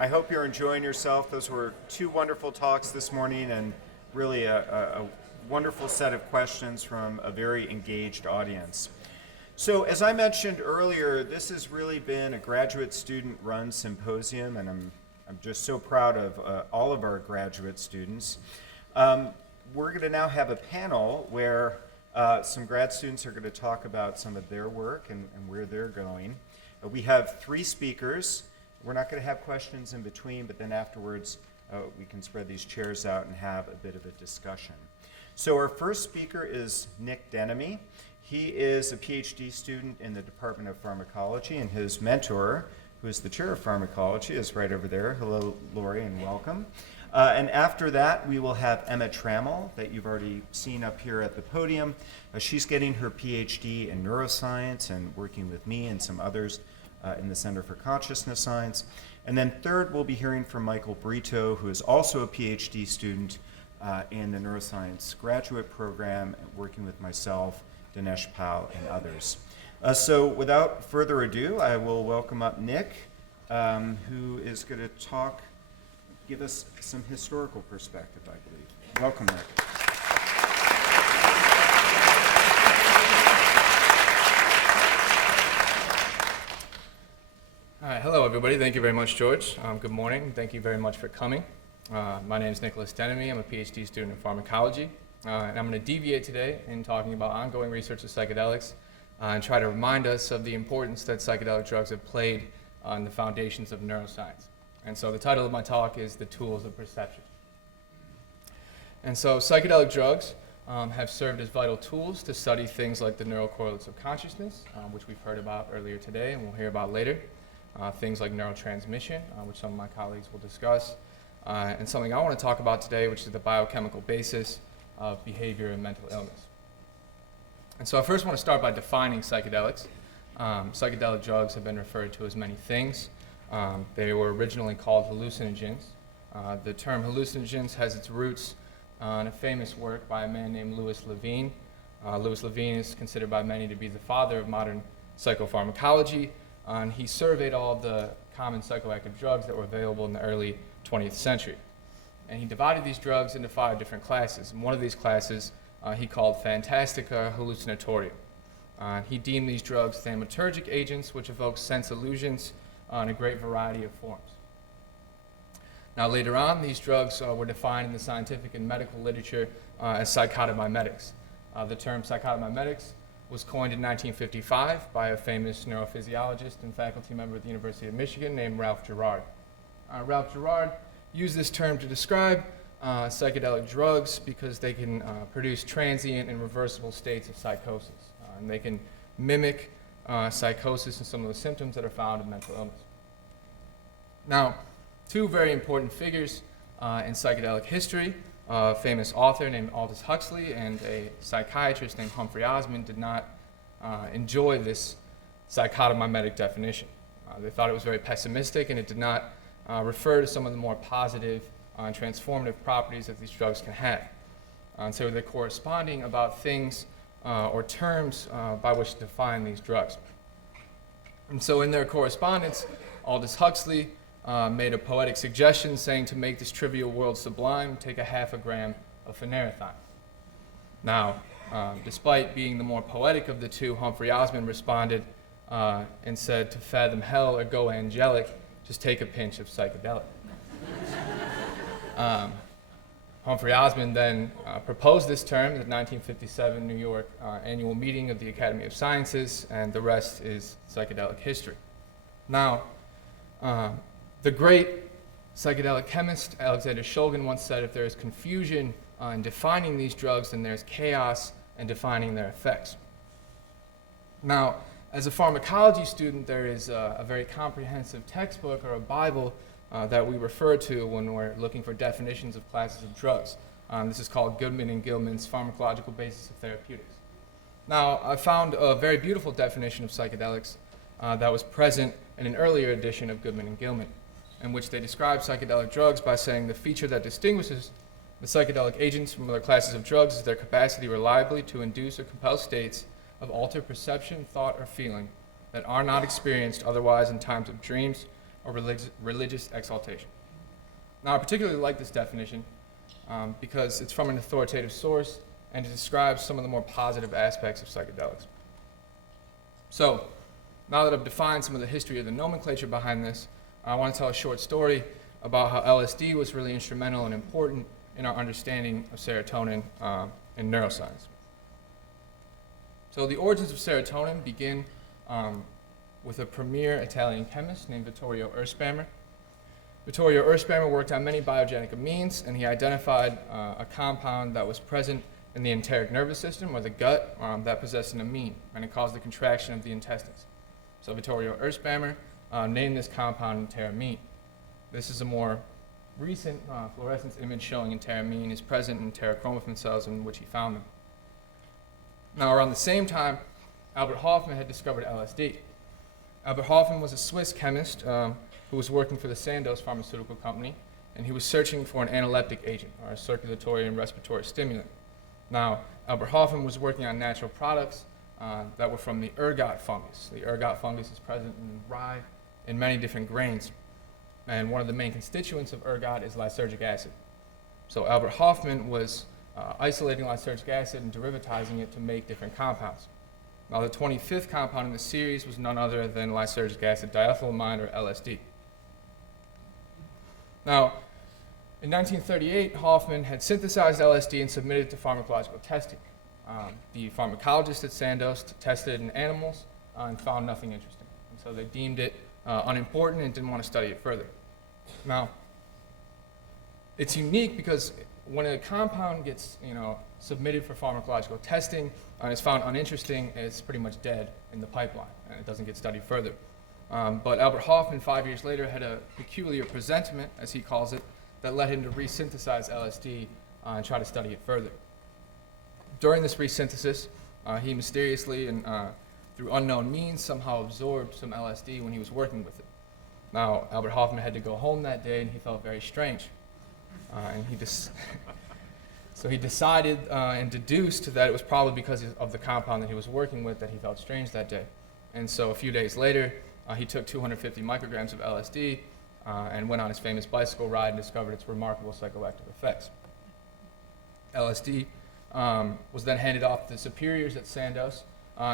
I hope you're enjoying yourself. Those were two wonderful talks this morning and really a wonderful set of questions from a very engaged audience. So as I mentioned earlier, this has really been a graduate student-run symposium, and I'm just so proud of all of our graduate students. We're going to now have a panel where some grad students are going to talk about some of their work and where they're going. We have three speakers. We're not going to have questions in between, but then afterwards we can spread these chairs out and have a bit of a discussion. So our first speaker is Nick Denomme. He is a PhD student in the Department of Pharmacology, and his mentor, who is the chair of pharmacology, is right over there. Hello, Lori, and welcome. And after that, we will have Emma Trammel, that you've already seen up here at the podium. She's getting her PhD in neuroscience and working with me and some others in the Center for Consciousness Science. And then third, we'll be hearing from Michael Brito, who is also a PhD student in the neuroscience graduate program, working with myself, Dinesh Pal, and others. So without further ado, I will welcome up Nick, who is going to give us some historical perspective, I believe. Welcome, Nick. All right, hello everybody. Thank you very much, George. Good morning. Thank you very much for coming. My name is Nicholas Denomme. I'm a PhD student in pharmacology. And I'm going to deviate today in talking about ongoing research of psychedelics and try to remind us of the importance that psychedelic drugs have played on the foundations of neuroscience. And so the title of my talk is The Tools of Perception. And so psychedelic drugs have served as vital tools to study things like the neural correlates of consciousness, which we've heard about earlier today and we'll hear about later. Things like neurotransmission, which some of my colleagues will discuss, and something I want to talk about today, which is the biochemical basis of behavior and mental illness. And so I first want to start by defining psychedelics. Psychedelic drugs have been referred to as many things. They were originally called hallucinogens. The term hallucinogens has its roots in a famous work by a man named Louis Levine. Louis Levine is considered by many to be the father of modern psychopharmacology. And he surveyed all of the common psychoactive drugs that were available in the early 20th century. And he divided these drugs into 5 different classes. And one of these classes he called Fantastica Hallucinatorium. He deemed these drugs thaumaturgic agents which evoke sense illusions in a great variety of forms. Now later on, these drugs were defined in the scientific and medical literature as psychotomimetics. The term psychotomimetics was coined in 1955 by a famous neurophysiologist and faculty member at the University of Michigan named Ralph Gerard. Ralph Gerard used this term to describe psychedelic drugs because they can produce transient and reversible states of psychosis. And they can mimic psychosis and some of the symptoms that are found in mental illness. Now, 2 very important figures in psychedelic history, a famous author named Aldous Huxley and a psychiatrist named Humphrey Osmond did not enjoy this psychotomimetic definition. They thought it was very pessimistic and it did not refer to some of the more positive and transformative properties that these drugs can have. And so they're corresponding about things or terms by which to define these drugs. And so in their correspondence, Aldous Huxley made a poetic suggestion saying to make this trivial world sublime, take a half a gram of phenerethine. Now, despite being the more poetic of the two, Humphrey Osmond responded and said, to fathom hell or go angelic, just take a pinch of psychedelic. Humphrey Osmond then proposed this term at the 1957 New York annual meeting of the Academy of Sciences, and the rest is psychedelic history. Now, the great psychedelic chemist Alexander Shulgin once said, if there is confusion in defining these drugs, then there's chaos in defining their effects. Now, as a pharmacology student, there is a very comprehensive textbook or a Bible that we refer to when we're looking for definitions of classes of drugs. This is called Goodman and Gilman's Pharmacological Basis of Therapeutics. Now, I found a very beautiful definition of psychedelics that was present in an earlier edition of Goodman and Gilman, in which they describe psychedelic drugs by saying the feature that distinguishes the psychedelic agents from other classes of drugs is their capacity reliably to induce or compel states of altered perception, thought, or feeling that are not experienced otherwise in times of dreams, or religious exaltation. Now, I particularly like this definition because it's from an authoritative source and it describes some of the more positive aspects of psychedelics. So, now that I've defined some of the history of the nomenclature behind this, I want to tell a short story about how LSD was really instrumental and important in our understanding of serotonin in neuroscience. So the origins of serotonin begin with a premier Italian chemist named Vittorio Erspamer. Vittorio Erspamer worked on many biogenic amines, and he identified a compound that was present in the enteric nervous system, or the gut, that possessed an amine, and it caused the contraction of the intestines. So Vittorio Erspamer named this compound enteramine. This is a more recent fluorescence image showing enteramine is present in enterochromaffin cells in which he found them. Now, around the same time, Albert Hofmann had discovered LSD. Albert Hofmann was a Swiss chemist who was working for the Sandoz pharmaceutical company, and he was searching for an analeptic agent, or a circulatory and respiratory stimulant. Now, Albert Hofmann was working on natural products that were from the ergot fungus. The ergot fungus is present in rye in many different grains, and one of the main constituents of ergot is lysergic acid. So Albert Hofmann was isolating lysergic acid and derivatizing it to make different compounds. Now, the 25th compound in the series was none other than lysergic acid diethylamide, or LSD. Now, in 1938, Hofmann had synthesized LSD and submitted it to pharmacological testing. The pharmacologists at Sandoz tested it in animals and found nothing interesting. And so they deemed it unimportant and didn't want to study it further. Now, it's unique because when a compound gets submitted for pharmacological testing and is found uninteresting, it's pretty much dead in the pipeline and it doesn't get studied further. But Albert Hofmann, 5 years later, had a peculiar presentiment, as he calls it, that led him to resynthesize LSD and try to study it further. During this resynthesis, he mysteriously and through unknown means somehow absorbed some LSD when he was working with it. Now, Albert Hofmann had to go home that day and he felt very strange. So he decided and deduced that it was probably because of the compound that he was working with that he felt strange that day. And so a few days later, he took 250 micrograms of LSD and went on his famous bicycle ride and discovered its remarkable psychoactive effects. LSD was then handed off to the superiors at Sandoz.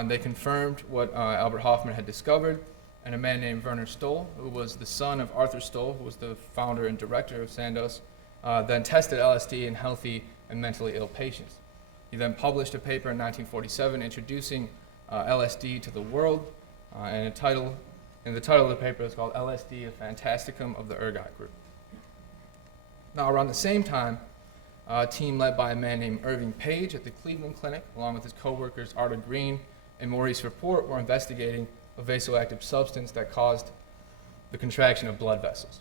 They confirmed what Albert Hofmann had discovered, and a man named Werner Stoll, who was the son of Arthur Stoll, who was the founder and director of Sandoz, then tested LSD in healthy and mentally ill patients. He then published a paper in 1947 introducing LSD to the world, and the title of the paper is called LSD, a Fantasticum of the Ergot Group. Now, around the same time, a team led by a man named Irving Page at the Cleveland Clinic, along with his co-workers Arda Green and Maurice Rapport, were investigating a vasoactive substance that caused the contraction of blood vessels.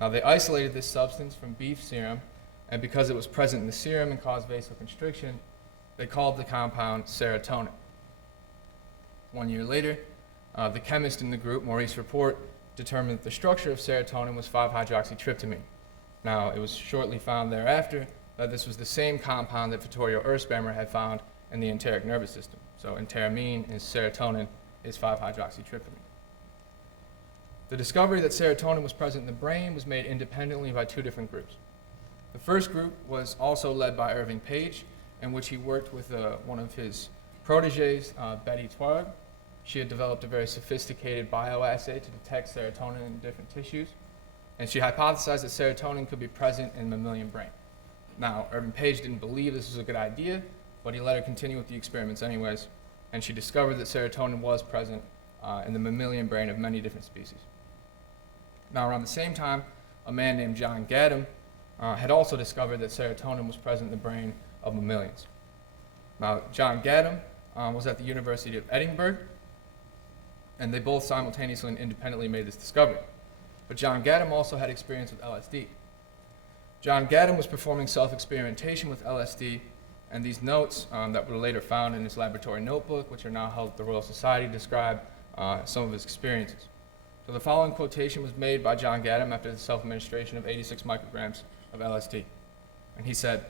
Now, they isolated this substance from beef serum, and because it was present in the serum and caused vasoconstriction, they called the compound serotonin. 1 year later, the chemist in the group, Maurice Rapport, determined that the structure of serotonin was 5-hydroxytryptamine. Now, it was shortly found thereafter that this was the same compound that Vittorio Erspamer had found in the enteric nervous system. So enteramine is serotonin is 5-hydroxytryptamine. The discovery that serotonin was present in the brain was made independently by two different groups. The first group was also led by Irving Page, in which he worked with one of his proteges, Betty Twarg. She had developed a very sophisticated bioassay to detect serotonin in different tissues, and she hypothesized that serotonin could be present in the mammalian brain. Now, Irving Page didn't believe this was a good idea, but he let her continue with the experiments anyways, and she discovered that serotonin was present in the mammalian brain of many different species. Now, around the same time, a man named John Gadam had also discovered that serotonin was present in the brain of mammalians. Now, John Gadam was at the University of Edinburgh, and they both simultaneously and independently made this discovery. But John Gadam also had experience with LSD. John Gadam was performing self-experimentation with LSD, and these notes that were later found in his laboratory notebook, which are now held at the Royal Society, describe some of his experiences. So the following quotation was made by John Gadam after the self-administration of 86 micrograms of LSD. And he said,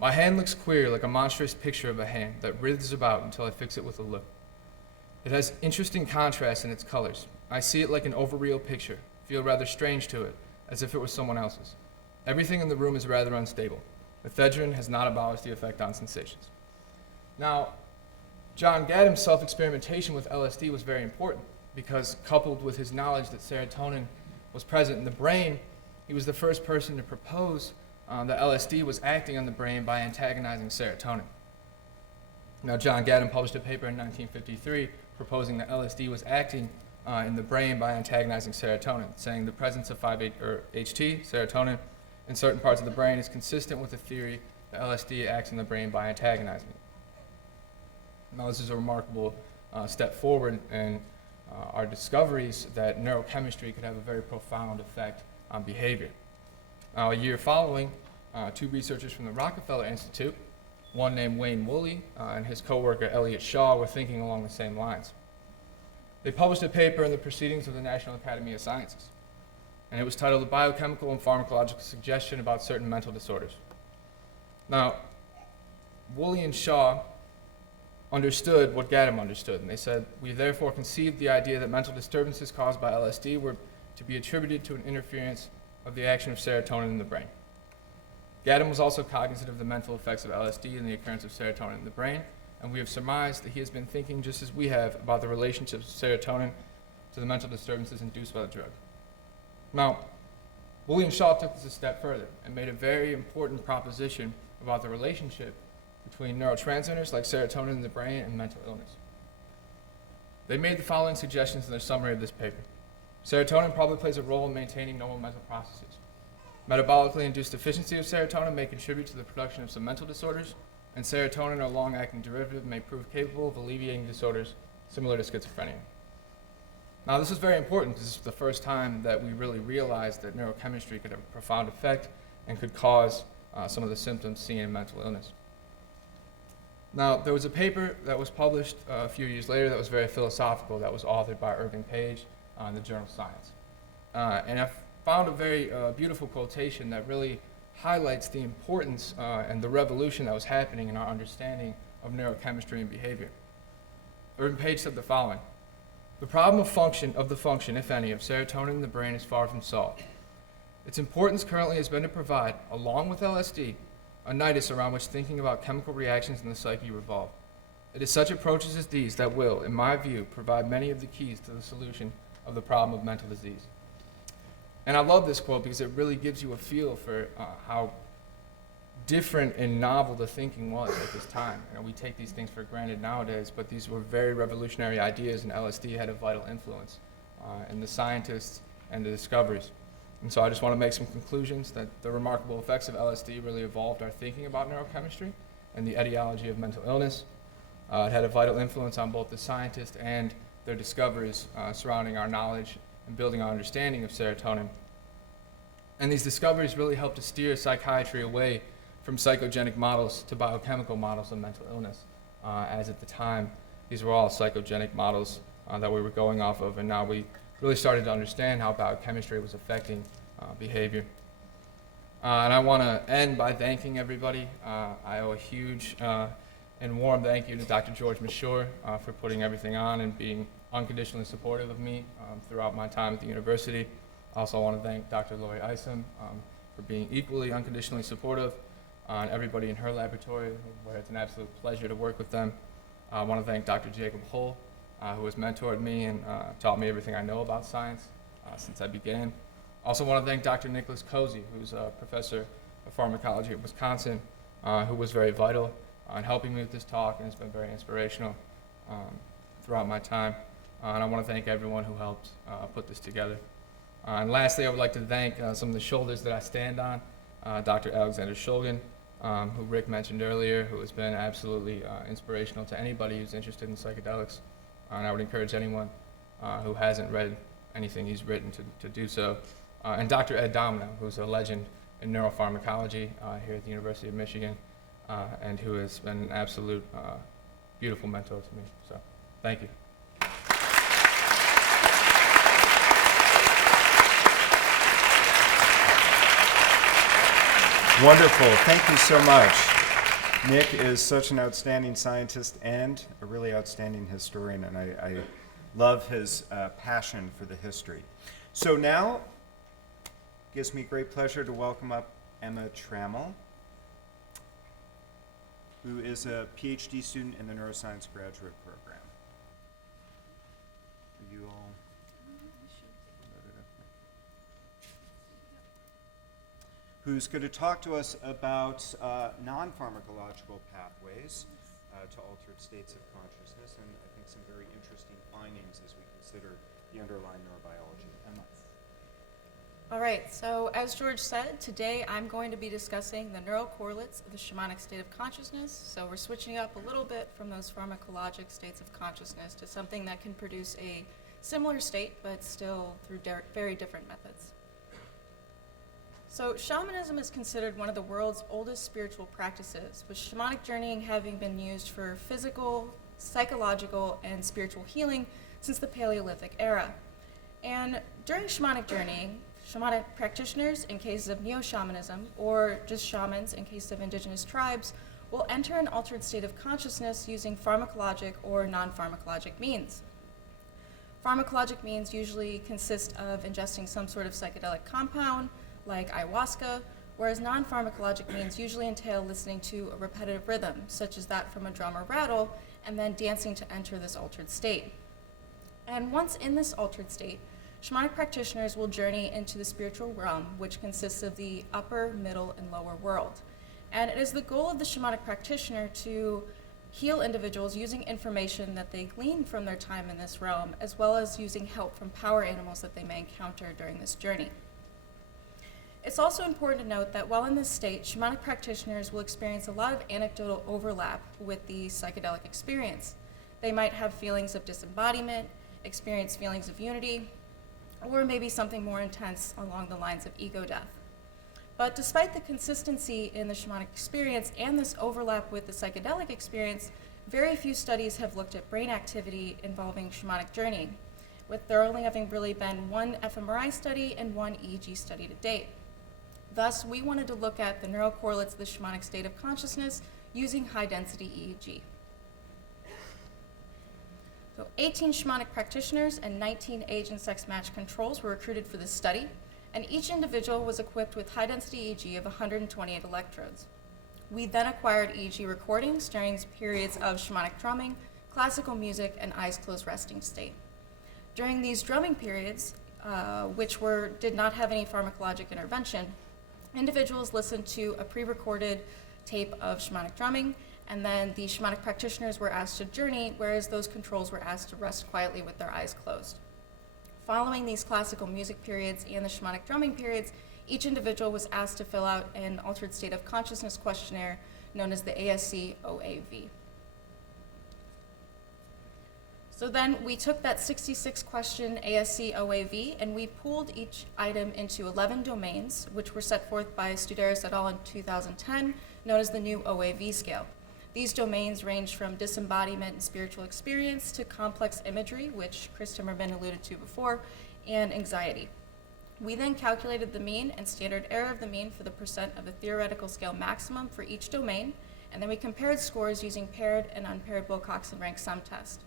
"My hand looks queer, like a monstrous picture of a hand that writhes about until I fix it with a look. It has interesting contrast in its colors. I see it like an overreal picture, feel rather strange to it, as if it was someone else's. Everything in the room is rather unstable. Ephedrine has not abolished the effect on sensations. Now, John Gadam's self-experimentation with LSD was very important because, coupled with his knowledge that serotonin was present in the brain, he was the first person to propose that LSD was acting on the brain by antagonizing serotonin. Now, John Gadam published a paper in 1953 proposing that LSD was acting in the brain by antagonizing serotonin, saying the presence of 5-HT, serotonin, in certain parts of the brain is consistent with the theory that LSD acts in the brain by antagonizing it. Now, this is a remarkable step forward in our discoveries that neurochemistry could have a very profound effect on behavior. Now, a year following, two researchers from the Rockefeller Institute, one named Wayne Woolley and his coworker Elliot Shaw, were thinking along the same lines. They published a paper in the Proceedings of the National Academy of Sciences, and it was titled "A Biochemical and Pharmacological Suggestion About Certain Mental Disorders." Now, Woolley and Shaw understood what Gadam understood, and they said, "We therefore conceived the idea that mental disturbances caused by LSD were to be attributed to an interference of the action of serotonin in the brain." Gadam was also cognizant of the mental effects of LSD and the occurrence of serotonin in the brain, and we have surmised that he has been thinking just as we have about the relationships of serotonin to the mental disturbances induced by the drug. Now, Woolley and Shaw took this a step further and made a very important proposition about the relationship between neurotransmitters like serotonin in the brain and mental illness. They made the following suggestions in their summary of this paper. Serotonin probably plays a role in maintaining normal mental processes. Metabolically induced deficiency of serotonin may contribute to the production of some mental disorders, and serotonin or long-acting derivative may prove capable of alleviating disorders similar to schizophrenia. Now, this is very important because this is the first time that we really realized that neurochemistry could have a profound effect and could cause some of the symptoms seen in mental illness. Now, there was a paper that was published a few years later that was very philosophical, that was authored by Irving Page in the journal Science. And I found a very beautiful quotation that really highlights the importance and the revolution that was happening in our understanding of neurochemistry and behavior. Irving Page said the following: "The problem of the function, if any, of serotonin in the brain is far from solved. Its importance currently has been to provide, along with LSD, a nidus around which thinking about chemical reactions in the psyche revolve. It is such approaches as these that will, in my view, provide many of the keys to the solution of the problem of mental disease." And I love this quote because it really gives you a feel for how different and novel the thinking was at this time. You know, we take these things for granted nowadays, but these were very revolutionary ideas, and LSD had a vital influence in the scientists and the discoveries. And so I just want to make some conclusions that the remarkable effects of LSD really evolved our thinking about neurochemistry and the etiology of mental illness. It had a vital influence on both the scientists and their discoveries surrounding our knowledge and building our understanding of serotonin. And these discoveries really helped to steer psychiatry away from psychogenic models to biochemical models of mental illness, as at the time these were all psychogenic models that we were going off of, and now we really started to understand how biochemistry was affecting behavior. And I want to end by thanking everybody. I owe a huge and warm thank you to Dr. George Mashur for putting everything on and being unconditionally supportive of me throughout my time at the university. I also want to thank Dr. Lori Isom for being equally unconditionally supportive, and everybody in her laboratory, where it's an absolute pleasure to work with them. I want to thank Dr. Jacob Hull, who has mentored me and taught me everything I know about science since I began. I also want to thank Dr. Nicholas Cozy, who's a professor of pharmacology at Wisconsin, who was very vital in helping me with this talk and has been very inspirational throughout my time. And I want to thank everyone who helped put this together. And lastly, I would like to thank some of the shoulders that I stand on, Dr. Alexander Shulgin, who Rick mentioned earlier, who has been absolutely inspirational to anybody who's interested in psychedelics. And I would encourage anyone who hasn't read anything he's written to do so. And Dr. Ed Domino, who's a legend in neuropharmacology here at the University of Michigan, and who has been an absolute beautiful mentor to me. So, thank you. Wonderful. Thank you so much. Nick is such an outstanding scientist and a really outstanding historian, and I love his passion for the history. So now, gives me great pleasure to welcome up Emma Trammel, who is a PhD student in the Neuroscience graduate program. Are you all loaded up? Who's going to talk to us about non-pharmacological pathways to altered states of consciousness, and I think some very interesting findings as we consider the underlying neurobiology. Emma. All right, so as George said, today I'm going to be discussing the neural correlates of the shamanic state of consciousness. So we're switching up a little bit from those pharmacologic states of consciousness to something that can produce a similar state, but still through very different methods. So shamanism is considered one of the world's oldest spiritual practices, with shamanic journeying having been used for physical, psychological, and spiritual healing since the Paleolithic era. And during shamanic journeying, shamanic practitioners in cases of neo-shamanism, or just shamans in case of indigenous tribes, will enter an altered state of consciousness using pharmacologic or non-pharmacologic means. Pharmacologic means usually consist of ingesting some sort of psychedelic compound, like ayahuasca, whereas non-pharmacologic means usually entail listening to a repetitive rhythm, such as that from a drum or rattle, and then dancing to enter this altered state. And once in this altered state, shamanic practitioners will journey into the spiritual realm, which consists of the upper, middle, and lower world. And it is the goal of the shamanic practitioner to heal individuals using information that they glean from their time in this realm, as well as using help from power animals that they may encounter during this journey. It's also important to note that while in this state, shamanic practitioners will experience a lot of anecdotal overlap with the psychedelic experience. They might have feelings of disembodiment, experience feelings of unity, or maybe something more intense along the lines of ego death. But despite the consistency in the shamanic experience and this overlap with the psychedelic experience, very few studies have looked at brain activity involving shamanic journeying, with there only having really been one fMRI study and one EEG study to date. Thus, we wanted to look at the neural correlates of the shamanic state of consciousness using high-density EEG. So 18 shamanic practitioners and 19 age and sex match controls were recruited for this study, and each individual was equipped with high-density EEG of 128 electrodes. We then acquired EEG recordings during periods of shamanic drumming, classical music, and eyes-closed resting state. During these drumming periods, which did not have any pharmacologic intervention, individuals listened to a pre-recorded tape of shamanic drumming, and then the shamanic practitioners were asked to journey, whereas those controls were asked to rest quietly with their eyes closed. Following these classical music periods and the shamanic drumming periods, each individual was asked to fill out an altered state of consciousness questionnaire known as the ASC-OAV. So then we took that 66-question ASC-OAV and we pooled each item into 11 domains, which were set forth by Studeris et al. In 2010, known as the new OAV scale. These domains range from disembodiment and spiritual experience to complex imagery, which Chris Timmerman alluded to before, and anxiety. We then calculated the mean and standard error of the mean for the percent of the theoretical scale maximum for each domain, and then we compared scores using paired and unpaired Wilcoxon rank sum test.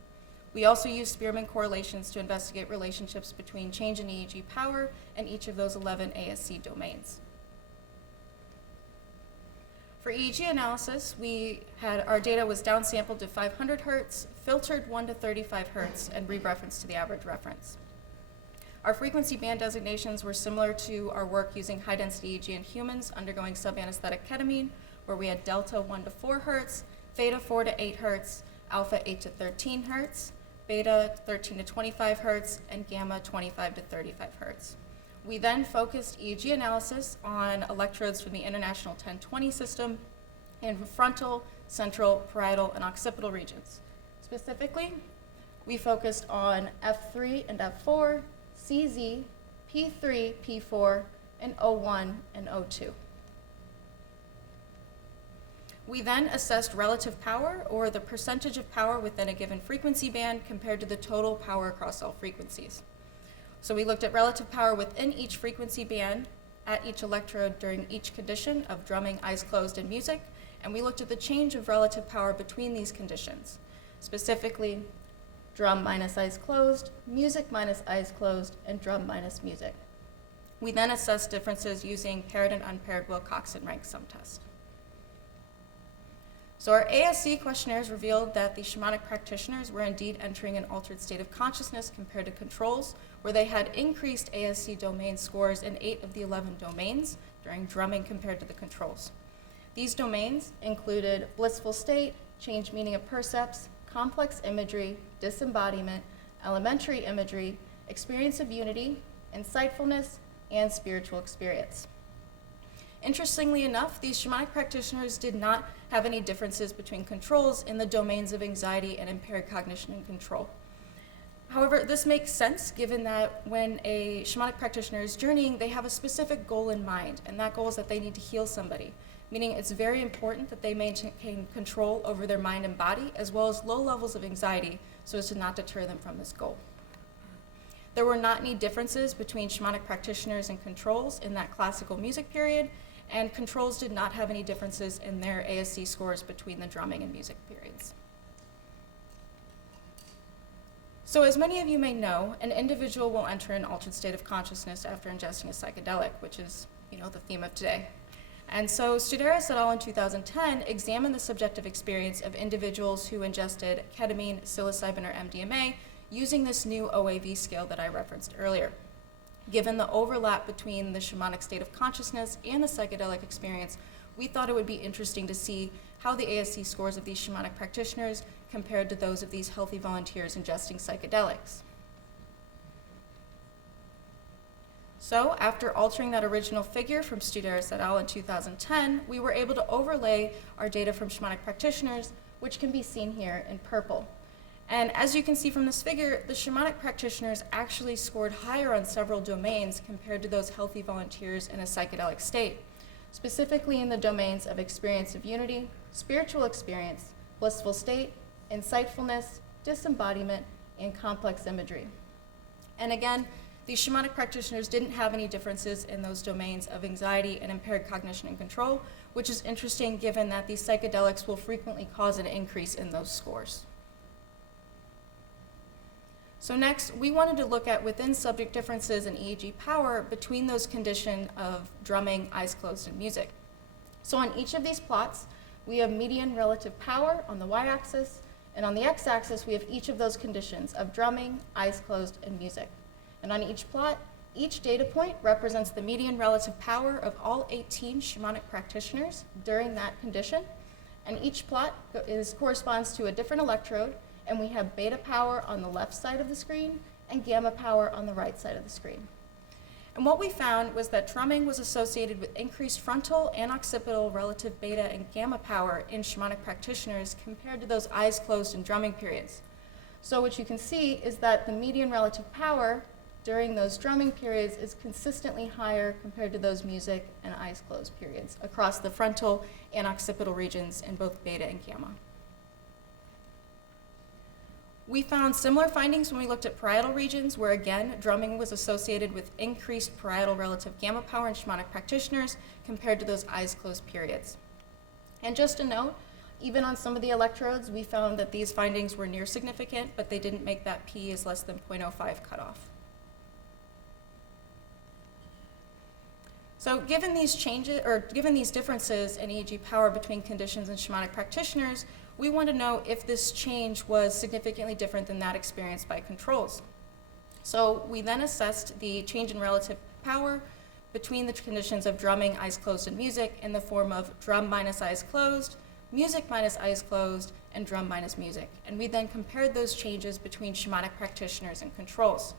We also used Spearman correlations to investigate relationships between change in EEG power and each of those 11 ASC domains. For EEG analysis, our data was downsampled to 500 hertz, filtered 1 to 35 hertz, and re-referenced to the average reference. Our frequency band designations were similar to our work using high-density EEG in humans undergoing subanesthetic ketamine, where we had delta 1 to 4 hertz, theta 4 to 8 hertz, alpha 8 to 13 hertz, beta 13 to 25 hertz, and gamma 25 to 35 hertz. We then focused EEG analysis on electrodes from the International 1020 system in frontal, central, parietal, and occipital regions. Specifically, we focused on F3 and F4, CZ, P3, P4, and O1 and O2. We then assessed relative power, or the percentage of power within a given frequency band compared to the total power across all frequencies. So we looked at relative power within each frequency band at each electrode during each condition of drumming, eyes closed, and music, and we looked at the change of relative power between these conditions. Specifically, drum minus eyes closed, music minus eyes closed, and drum minus music. We then assessed differences using paired and unpaired Wilcoxon rank sum test. So our ASC questionnaires revealed that the shamanic practitioners were indeed entering an altered state of consciousness compared to controls, where they had increased ASC domain scores in 8 of the 11 domains during drumming compared to the controls. These domains included blissful state, change meaning of percepts, complex imagery, disembodiment, elementary imagery, experience of unity, insightfulness, and spiritual experience. Interestingly enough, these shamanic practitioners did not have any differences between controls in the domains of anxiety and impaired cognition and control. However, this makes sense given that when a shamanic practitioner is journeying, they have a specific goal in mind, and that goal is that they need to heal somebody, meaning it's very important that they maintain control over their mind and body, as well as low levels of anxiety, so as to not deter them from this goal. There were not any differences between shamanic practitioners and controls in that classical music period, and controls did not have any differences in their ASC scores between the drumming and music periods. So as many of you may know, an individual will enter an altered state of consciousness after ingesting a psychedelic, which is, the theme of today. And so Studeris et al. In 2010 examined the subjective experience of individuals who ingested ketamine, psilocybin, or MDMA using this new OAV scale that I referenced earlier. Given the overlap between the shamanic state of consciousness and the psychedelic experience, we thought it would be interesting to see how the ASC scores of these shamanic practitioners compared to those of these healthy volunteers ingesting psychedelics. So, after altering that original figure from Studeris et al. In 2010, we were able to overlay our data from shamanic practitioners, which can be seen here in purple. And as you can see from this figure, the shamanic practitioners actually scored higher on several domains compared to those healthy volunteers in a psychedelic state, specifically in the domains of experience of unity, spiritual experience, blissful state, insightfulness, disembodiment, and complex imagery. And again, these shamanic practitioners didn't have any differences in those domains of anxiety and impaired cognition and control, which is interesting given that these psychedelics will frequently cause an increase in those scores. So next, we wanted to look at within subject differences in EEG power between those conditions of drumming, eyes closed, and music. So on each of these plots, we have median relative power on the y-axis, and on the x-axis, we have each of those conditions of drumming, eyes closed, and music. And on each plot, each data point represents the median relative power of all 18 shamanic practitioners during that condition, and each plot corresponds to a different electrode, and we have beta power on the left side of the screen and gamma power on the right side of the screen. And what we found was that drumming was associated with increased frontal and occipital relative beta and gamma power in shamanic practitioners compared to those eyes closed in drumming periods. So what you can see is that the median relative power during those drumming periods is consistently higher compared to those music and eyes closed periods across the frontal and occipital regions in both beta and gamma. We found similar findings when we looked at parietal regions, where again, drumming was associated with increased parietal relative gamma power in shamanic practitioners compared to those eyes closed periods. And just a note, even on some of the electrodes, we found that these findings were near significant, but they didn't make that P is less than 0.05 cutoff. So given these changes, or given these differences in EEG power between conditions and shamanic practitioners, we want to know if this change was significantly different than that experienced by controls. So we then assessed the change in relative power between the conditions of drumming, eyes closed, and music in the form of drum minus eyes closed, music minus eyes closed, and drum minus music. And we then compared those changes between shamanic practitioners and controls.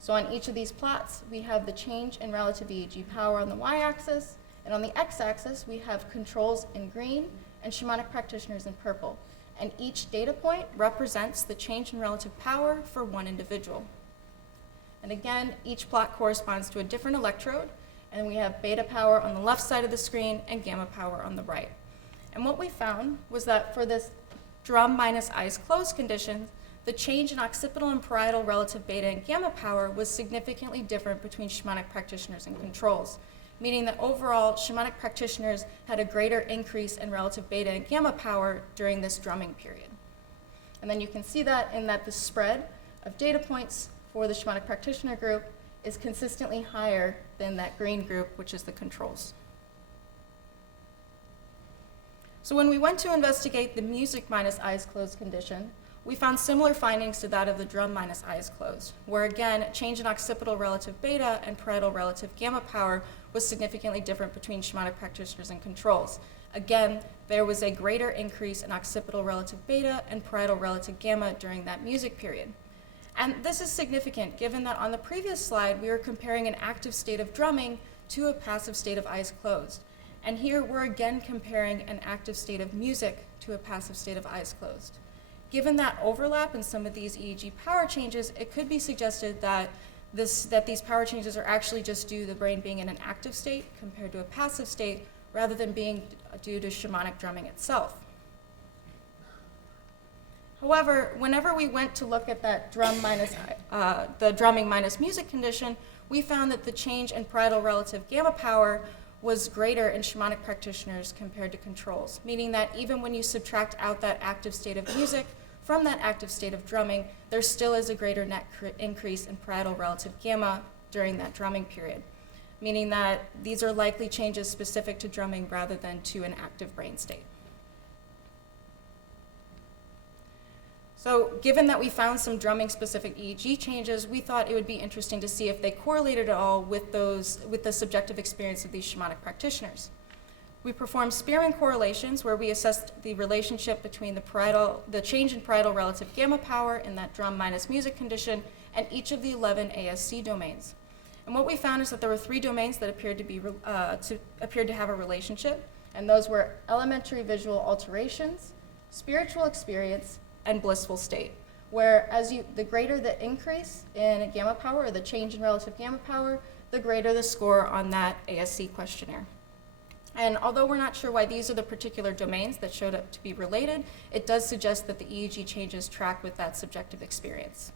So on each of these plots, we have the change in relative EEG power on the y-axis, and on the x-axis, we have controls in green and shamanic practitioners in purple. And each data point represents the change in relative power for one individual. And again, each plot corresponds to a different electrode, and we have beta power on the left side of the screen and gamma power on the right. And what we found was that for this drum minus eyes closed condition, the change in occipital and parietal relative beta and gamma power was significantly different between shamanic practitioners and controls, meaning that overall, shamanic practitioners had a greater increase in relative beta and gamma power during this drumming period. And then you can see that in that the spread of data points for the shamanic practitioner group is consistently higher than that green group, which is the controls. So when we went to investigate the music minus eyes closed condition, we found similar findings to that of the drum minus eyes closed, where again, change in occipital relative beta and parietal relative gamma power was significantly different between shamanic practitioners and controls. Again, there was a greater increase in occipital relative beta and parietal relative gamma during that music period. And this is significant given that on the previous slide, we were comparing an active state of drumming to a passive state of eyes closed. And here we're again comparing an active state of music to a passive state of eyes closed. Given that overlap in some of these EEG power changes, it could be suggested that these power changes are actually just due to the brain being in an active state compared to a passive state, rather than being due to shamanic drumming itself. However, whenever we went to look at that the drumming minus music condition, we found that the change in parietal relative gamma power was greater in shamanic practitioners compared to controls, meaning that even when you subtract out that active state of music from that active state of drumming, there still is a greater net increase in parietal relative gamma during that drumming period, meaning that these are likely changes specific to drumming rather than to an active brain state. So given that we found some drumming-specific EEG changes, we thought it would be interesting to see if they correlated at all with the subjective experience of these shamanic practitioners. We performed Spearman correlations where we assessed the relationship between the change in parietal relative gamma power in that drum minus music condition and each of the 11 ASC domains. And what we found is that there were 3 domains that appeared to have a relationship, and those were elementary visual alterations, spiritual experience, and blissful state, where the greater the increase in gamma power, or the change in relative gamma power, the greater the score on that ASC questionnaire. And although we're not sure why these are the particular domains that showed up to be related, it does suggest that the EEG changes track with that subjective experience.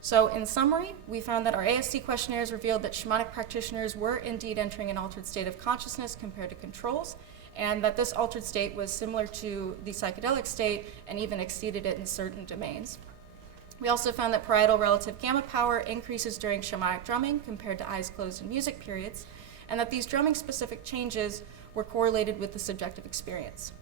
So in summary, we found that our ASC questionnaires revealed that shamanic practitioners were indeed entering an altered state of consciousness compared to controls, and that this altered state was similar to the psychedelic state and even exceeded it in certain domains. We also found that parietal relative gamma power increases during shamanic drumming compared to eyes closed in music periods, and that these drumming-specific changes were correlated with the subjective experience.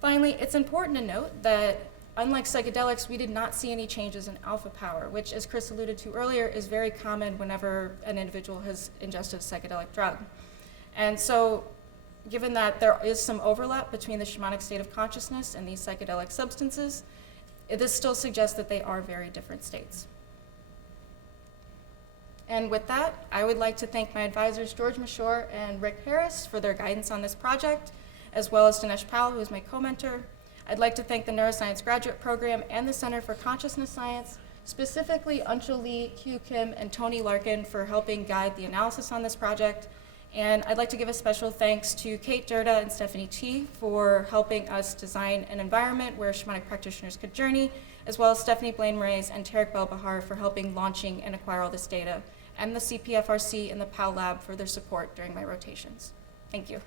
Finally, it's important to note that unlike psychedelics, we did not see any changes in alpha power, which, as Chris alluded to earlier, is very common whenever an individual has ingested a psychedelic drug. And so, given that there is some overlap between the shamanic state of consciousness and these psychedelic substances, this still suggests that they are very different states. And with that, I would like to thank my advisors, George Mashore and Rick Harris, for their guidance on this project, as well as Dinesh Pal, who is my co-mentor. I'd like to thank the Neuroscience Graduate Program and the Center for Consciousness Science, specifically Anshul Lee, Hugh Kim, and Tony Larkin for helping guide the analysis on this project. And I'd like to give a special thanks to Kate Durda and Stephanie T for helping us design an environment where shamanic practitioners could journey, as well as Stephanie Blaine-Moraes and Tarek Belbahar for helping launching and acquire all this data, and the CPFRC and the PAL Lab for their support during my rotations. Thank you.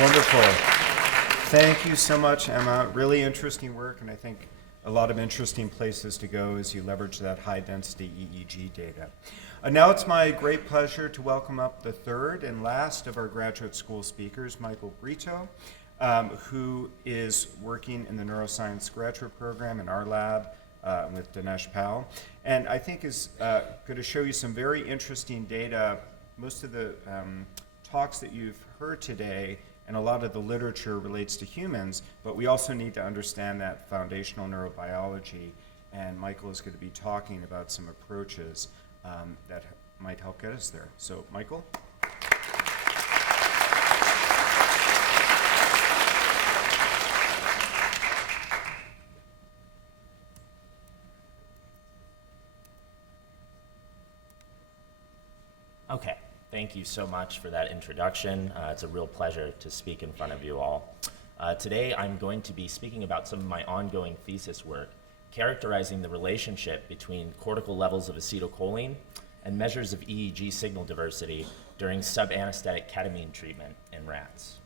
Wonderful. Thank you so much, Emma. Really interesting work, and I think a lot of interesting places to go as you leverage that high-density EEG data. Now it's my great pleasure to welcome up the third and last of our graduate school speakers, Michael Brito, who is working in the Neuroscience Graduate Program in our lab with Dinesh Pal, and I think is going to show you some very interesting data. Most of the talks that you've heard today and a lot of the literature relates to humans, but we also need to understand that foundational neurobiology, and Michael is going to be talking about some approaches that might help get us there. So, Michael? Okay. Thank you so much for that introduction. It's a real pleasure to speak in front of you all. Today I'm going to be speaking about some of my ongoing thesis work characterizing the relationship between cortical levels of acetylcholine and measures of EEG signal diversity during subanesthetic ketamine treatment in rats.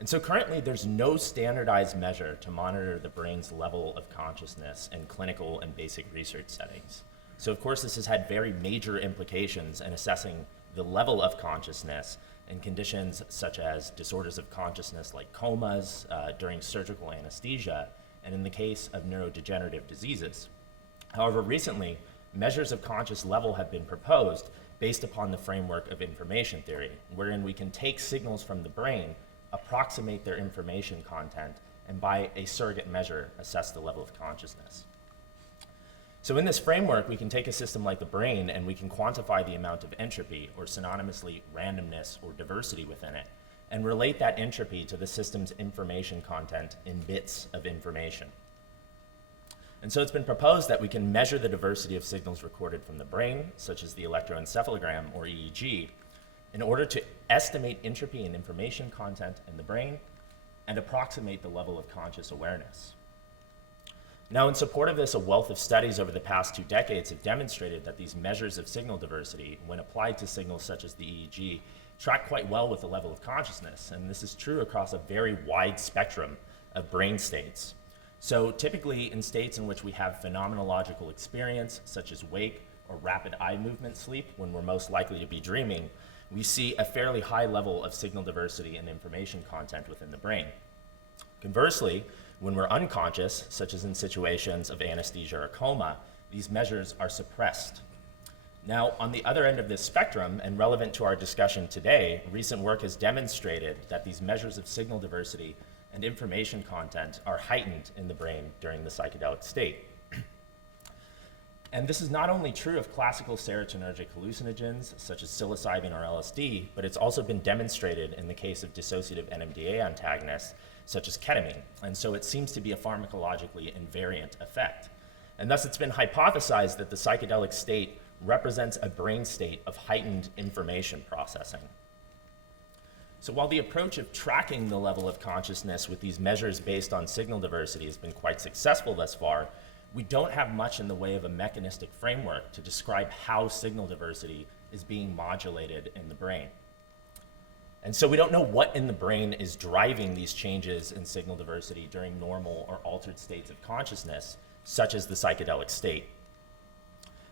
And so currently there's no standardized measure to monitor the brain's level of consciousness in clinical and basic research settings. So of course this has had very major implications in assessing the level of consciousness in conditions such as disorders of consciousness like comas during surgical anesthesia, and in the case of neurodegenerative diseases. However, recently, measures of conscious level have been proposed based upon the framework of information theory, wherein we can take signals from the brain, approximate their information content, and by a surrogate measure, assess the level of consciousness. So in this framework, we can take a system like the brain and we can quantify the amount of entropy, or synonymously randomness or diversity within it, and relate that entropy to the system's information content in bits of information. And so it's been proposed that we can measure the diversity of signals recorded from the brain, such as the electroencephalogram or EEG, in order to estimate entropy and information content in the brain and approximate the level of conscious awareness. Now, in support of this, a wealth of studies over the past 2 decades have demonstrated that these measures of signal diversity, when applied to signals such as the EEG, track quite well with the level of consciousness, and this is true across a very wide spectrum of brain states. So typically in states in which we have phenomenological experience, such as wake or rapid eye movement sleep, when we're most likely to be dreaming, we see a fairly high level of signal diversity and information content within the brain. Conversely, when we're unconscious, such as in situations of anesthesia or coma, these measures are suppressed. Now, on the other end of this spectrum, and relevant to our discussion today, recent work has demonstrated that these measures of signal diversity and information content are heightened in the brain during the psychedelic state. And this is not only true of classical serotonergic hallucinogens, such as psilocybin or LSD, but it's also been demonstrated in the case of dissociative NMDA antagonists, such as ketamine. And so it seems to be a pharmacologically invariant effect. And thus it's been hypothesized that the psychedelic state represents a brain state of heightened information processing. So while the approach of tracking the level of consciousness with these measures based on signal diversity has been quite successful thus far, we don't have much in the way of a mechanistic framework to describe how signal diversity is being modulated in the brain. And so we don't know what in the brain is driving these changes in signal diversity during normal or altered states of consciousness, such as the psychedelic state.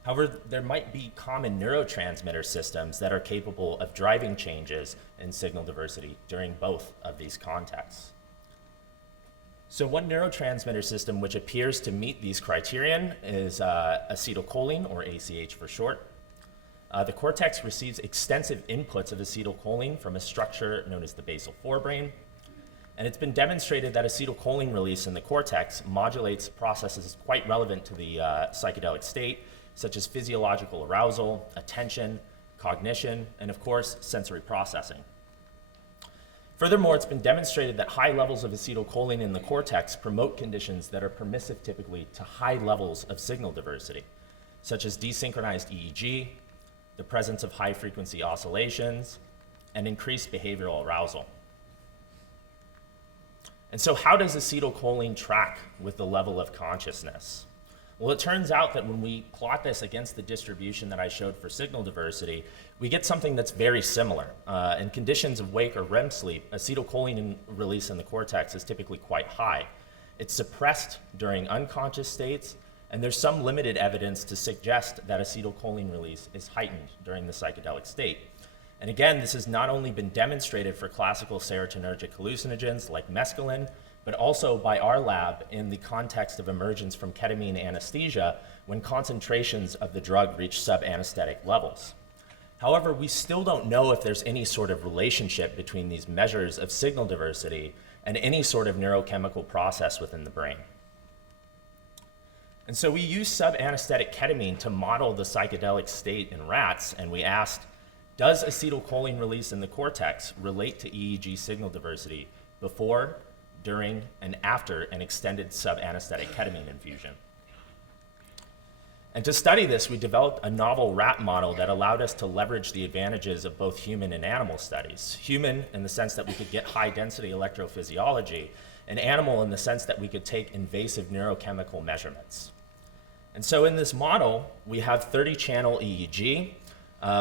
However, there might be common neurotransmitter systems that are capable of driving changes in signal diversity during both of these contexts. So one neurotransmitter system which appears to meet these criterion is acetylcholine, or ACH for short. The cortex receives extensive inputs of acetylcholine from a structure known as the basal forebrain. And it's been demonstrated that acetylcholine release in the cortex modulates processes quite relevant to the psychedelic state, such as physiological arousal, attention, cognition, and of course, sensory processing. Furthermore, it's been demonstrated that high levels of acetylcholine in the cortex promote conditions that are permissive typically to high levels of signal diversity, such as desynchronized EEG, the presence of high-frequency oscillations, and increased behavioral arousal. And so how does acetylcholine track with the level of consciousness? Well, it turns out that when we plot this against the distribution that I showed for signal diversity, we get something that's very similar. In conditions of wake or REM sleep, acetylcholine release in the cortex is typically quite high. It's suppressed during unconscious states, and there's some limited evidence to suggest that acetylcholine release is heightened during the psychedelic state. And again, this has not only been demonstrated for classical serotonergic hallucinogens like mescaline, but also by our lab in the context of emergence from ketamine anesthesia when concentrations of the drug reach subanesthetic levels. However, we still don't know if there's any sort of relationship between these measures of signal diversity and any sort of neurochemical process within the brain. And so we used subanesthetic ketamine to model the psychedelic state in rats, and we asked, does acetylcholine release in the cortex relate to EEG signal diversity before, during, and after an extended subanesthetic ketamine infusion? And to study this, we developed a novel rat model that allowed us to leverage the advantages of both human and animal studies. Human in the sense that we could get high-density electrophysiology, and animal in the sense that we could take invasive neurochemical measurements. And so in this model, we have 30-channel EEG,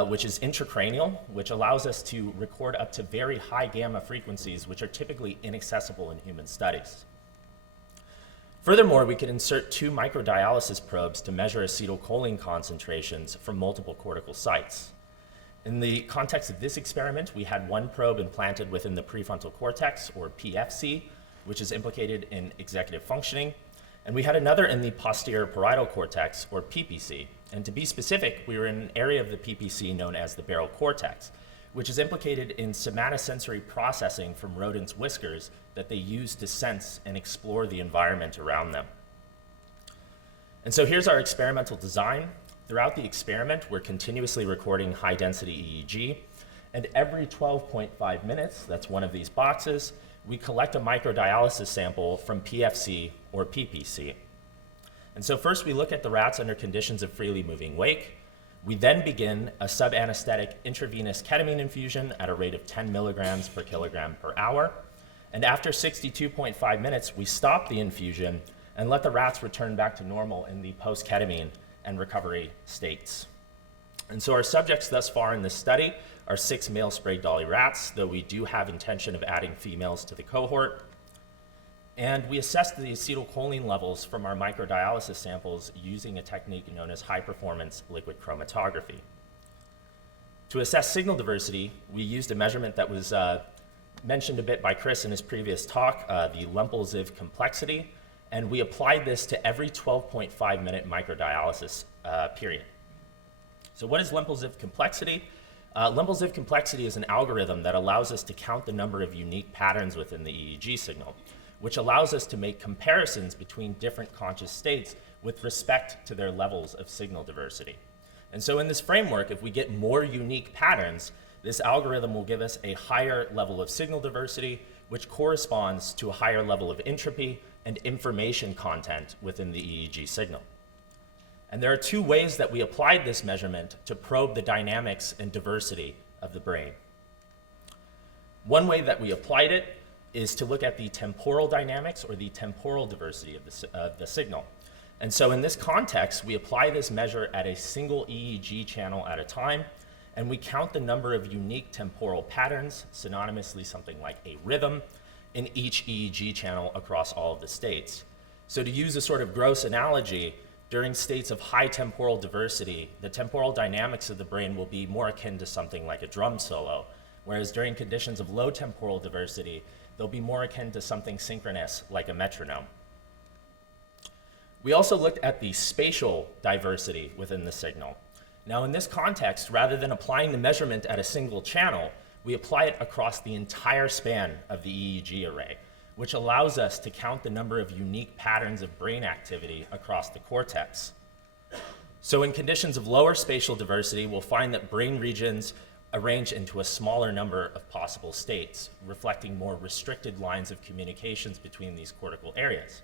which is intracranial, which allows us to record up to very high gamma frequencies, which are typically inaccessible in human studies. Furthermore, we could insert 2 microdialysis probes to measure acetylcholine concentrations from multiple cortical sites. In the context of this experiment, we had 1 probe implanted within the prefrontal cortex, or PFC, which is implicated in executive functioning, and we had another in the posterior parietal cortex, or PPC. And to be specific, we were in an area of the PPC known as the barrel cortex, which is implicated in somatosensory processing from rodents' whiskers that they use to sense and explore the environment around them. And so here's our experimental design. Throughout the experiment, we're continuously recording high-density EEG, and every 12.5 minutes, that's one of these boxes, we collect a microdialysis sample from PFC or PPC. And so first we look at the rats under conditions of freely moving wake. We then begin a subanesthetic intravenous ketamine infusion at a rate of 10 milligrams per kilogram per hour. And after 62.5 minutes, we stop the infusion and let the rats return back to normal in the post-ketamine and recovery states. And so our subjects thus far in this study are 6 male Sprague Dawley rats, though we do have intention of adding females to the cohort. And we assessed the acetylcholine levels from our microdialysis samples using a technique known as high-performance liquid chromatography. To assess signal diversity, we used a measurement that was mentioned a bit by Chris in his previous talk, the Lempel-Ziv complexity, and we applied this to every 12.5-minute microdialysis period. So what is Lempel-Ziv complexity? Lempel-Ziv complexity is an algorithm that allows us to count the number of unique patterns within the EEG signal, which allows us to make comparisons between different conscious states with respect to their levels of signal diversity. And so in this framework, if we get more unique patterns, this algorithm will give us a higher level of signal diversity, which corresponds to a higher level of entropy and information content within the EEG signal. And there are 2 ways that we applied this measurement to probe the dynamics and diversity of the brain. One way that we applied it is to look at the temporal dynamics or the temporal diversity of the signal. And so in this context, we apply this measure at a single EEG channel at a time, and we count the number of unique temporal patterns, synonymously something like a rhythm, in each EEG channel across all of the states. So to use a sort of gross analogy, during states of high temporal diversity, the temporal dynamics of the brain will be more akin to something like a drum solo, whereas during conditions of low temporal diversity, they'll be more akin to something synchronous like a metronome. We also looked at the spatial diversity within the signal. Now in this context, rather than applying the measurement at a single channel, we apply it across the entire span of the EEG array, which allows us to count the number of unique patterns of brain activity across the cortex. So in conditions of lower spatial diversity, we'll find that brain regions arrange into a smaller number of possible states, reflecting more restricted lines of communications between these cortical areas.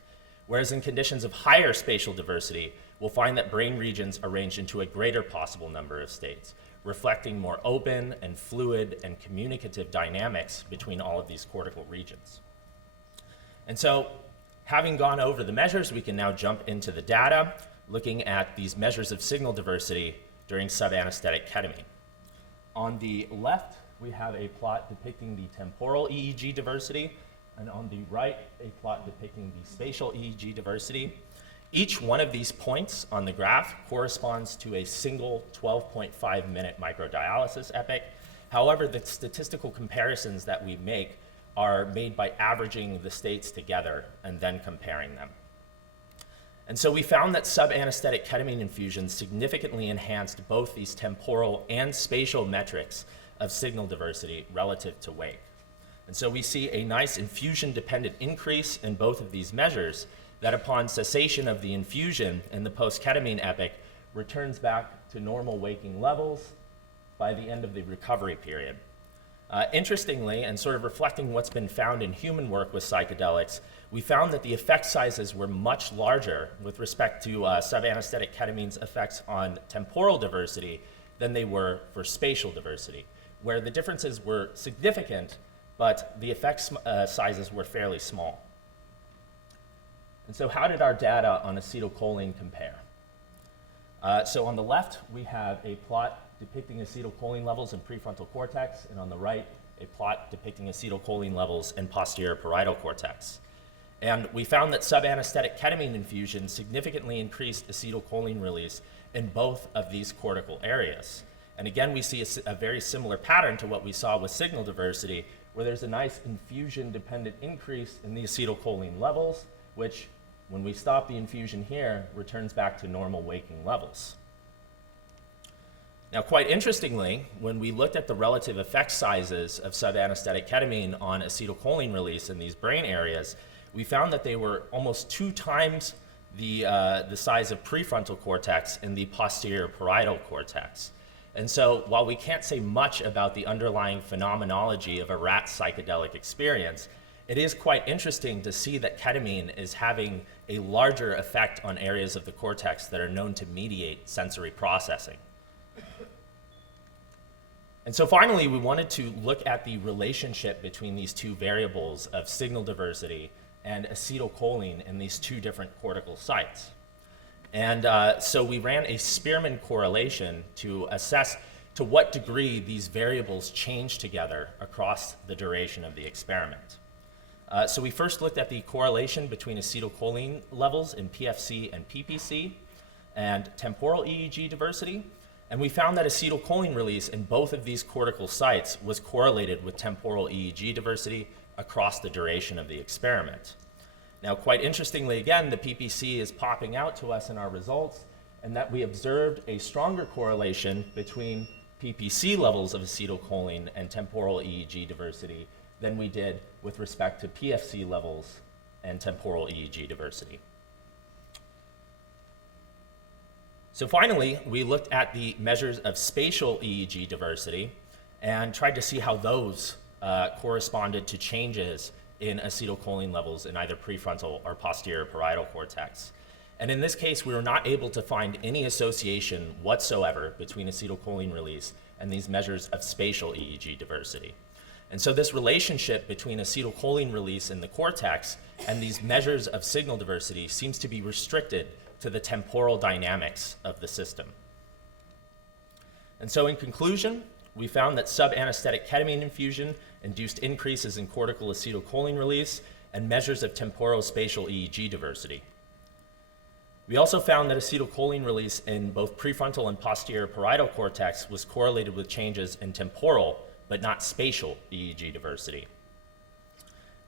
Whereas in conditions of higher spatial diversity, we'll find that brain regions arrange into a greater possible number of states, reflecting more open and fluid and communicative dynamics between all of these cortical regions. And so, having gone over the measures, we can now jump into the data, looking at these measures of signal diversity during subanesthetic ketamine. On the left, we have a plot depicting the temporal EEG diversity, and on the right, a plot depicting the spatial EEG diversity. Each one of these points on the graph corresponds to a single 12.5-minute microdialysis epoch. However, the statistical comparisons that we make are made by averaging the states together and then comparing them. And so we found that subanesthetic ketamine infusions significantly enhanced both these temporal and spatial metrics of signal diversity relative to wake. And so we see a nice infusion-dependent increase in both of these measures that upon cessation of the infusion in the post-ketamine epoch returns back to normal waking levels by the end of the recovery period. Interestingly, and sort of reflecting what's been found in human work with psychedelics, we found that the effect sizes were much larger with respect to subanesthetic ketamine's effects on temporal diversity than they were for spatial diversity, where the differences were significant, but the effect sizes were fairly small. And so how did our data on acetylcholine compare? So on the left, we have a plot depicting acetylcholine levels in prefrontal cortex, and on the right, a plot depicting acetylcholine levels in posterior parietal cortex. And we found that subanesthetic ketamine infusion significantly increased acetylcholine release in both of these cortical areas. And again, we see a very similar pattern to what we saw with signal diversity, where there's a nice infusion-dependent increase in the acetylcholine levels, which, when we stop the infusion here, returns back to normal waking levels. Now, quite interestingly, when we looked at the relative effect sizes of subanesthetic ketamine on acetylcholine release in these brain areas, we found that they were almost 2 times the size of prefrontal cortex in the posterior parietal cortex. And so, while we can't say much about the underlying phenomenology of a rat psychedelic experience, it is quite interesting to see that ketamine is having a larger effect on areas of the cortex that are known to mediate sensory processing. And so finally, we wanted to look at the relationship between these 2 variables of signal diversity and acetylcholine in these 2 different cortical sites. And so we ran a Spearman correlation to assess to what degree these variables change together across the duration of the experiment. So we first looked at the correlation between acetylcholine levels in PFC and PPC and temporal EEG diversity. And we found that acetylcholine release in both of these cortical sites was correlated with temporal EEG diversity across the duration of the experiment. Now, quite interestingly, again, the PPC is popping out to us in our results, and that we observed a stronger correlation between PPC levels of acetylcholine and temporal EEG diversity than we did with respect to PFC levels and temporal EEG diversity. So finally, we looked at the measures of spatial EEG diversity and tried to see how those corresponded to changes in acetylcholine levels in either prefrontal or posterior parietal cortex. And in this case, we were not able to find any association whatsoever between acetylcholine release and these measures of spatial EEG diversity. And so this relationship between acetylcholine release in the cortex and these measures of signal diversity seems to be restricted to the temporal dynamics of the system. And so in conclusion, we found that subanesthetic ketamine infusion induced increases in cortical acetylcholine release and measures of temporal spatial EEG diversity. We also found that acetylcholine release in both prefrontal and posterior parietal cortex was correlated with changes in temporal but not spatial EEG diversity.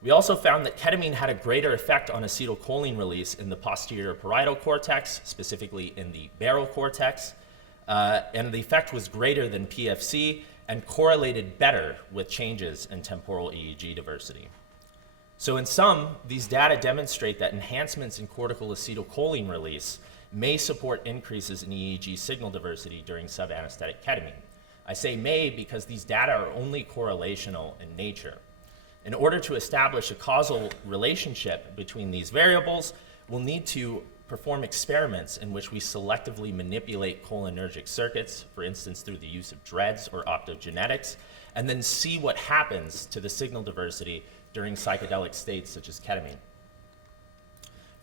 We also found that ketamine had a greater effect on acetylcholine release in the posterior parietal cortex, specifically in the barrel cortex, and the effect was greater than PFC and correlated better with changes in temporal EEG diversity. So in sum, these data demonstrate that enhancements in cortical acetylcholine release may support increases in EEG signal diversity during subanesthetic ketamine. I say may because these data are only correlational in nature. In order to establish a causal relationship between these variables, we'll need to perform experiments in which we selectively manipulate cholinergic circuits, for instance through the use of DREADS or optogenetics, and then see what happens to the signal diversity during psychedelic states such as ketamine.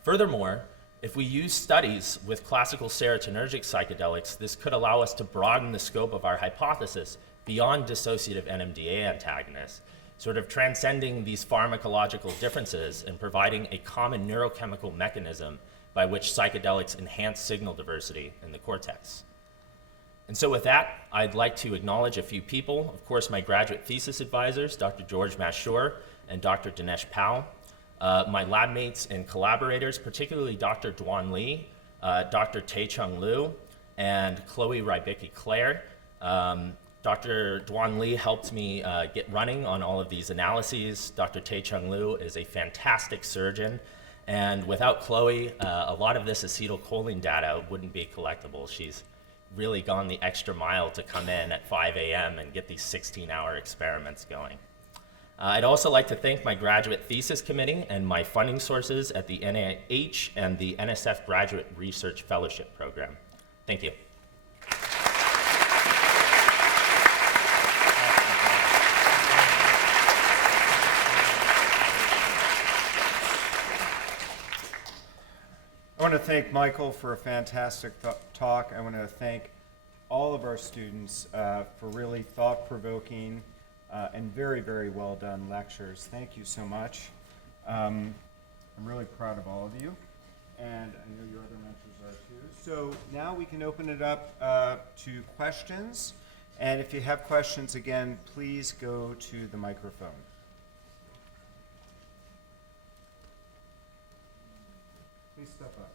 Furthermore, if we use studies with classical serotonergic psychedelics, this could allow us to broaden the scope of our hypothesis beyond dissociative NMDA antagonists, sort of transcending these pharmacological differences and providing a common neurochemical mechanism by which psychedelics enhance signal diversity in the cortex. And so with that, I'd like to acknowledge a few people. Of course, my graduate thesis advisors, Dr. George Mashur and Dr. Dinesh Pal, my lab mates and collaborators, particularly Dr. Duan Li, Dr. Tae-Chung Liu, and Chloe Rybicki-Claire. Dr. Duan Li helped me get running on all of these analyses. Dr. Tae-Chung Liu is a fantastic surgeon, and without Chloe, a lot of this acetylcholine data wouldn't be collectible. She's really gone the extra mile to come in at 5 a.m. and get these 16-hour experiments going. I'd also like to thank my graduate thesis committee and my funding sources at the NIH and the NSF Graduate Research Fellowship Program. Thank you. I want to thank Michael for a fantastic talk. I want to thank all of our students for really thought-provoking and very, very well done lectures. Thank you so much. I'm really proud of all of you, and I know your other mentors are too. So now we can open it up to questions, and if you have questions, again, please go to the microphone. Please step up.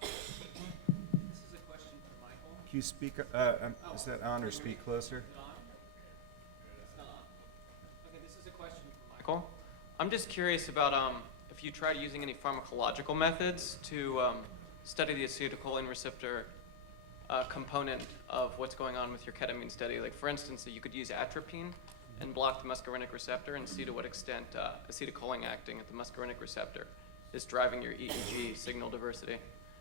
This is a question for Michael. Can you speak, is that on or speak closer? Is it on? It's not on. Okay, this is a question for Michael. I'm just curious about if you tried using any pharmacological methods to study the acetylcholine receptor component of what's going on with your ketamine study. Like, for instance, that you could use atropine and block the muscarinic receptor and see to what extent acetylcholine acting at the muscarinic receptor is driving your EEG signal diversity.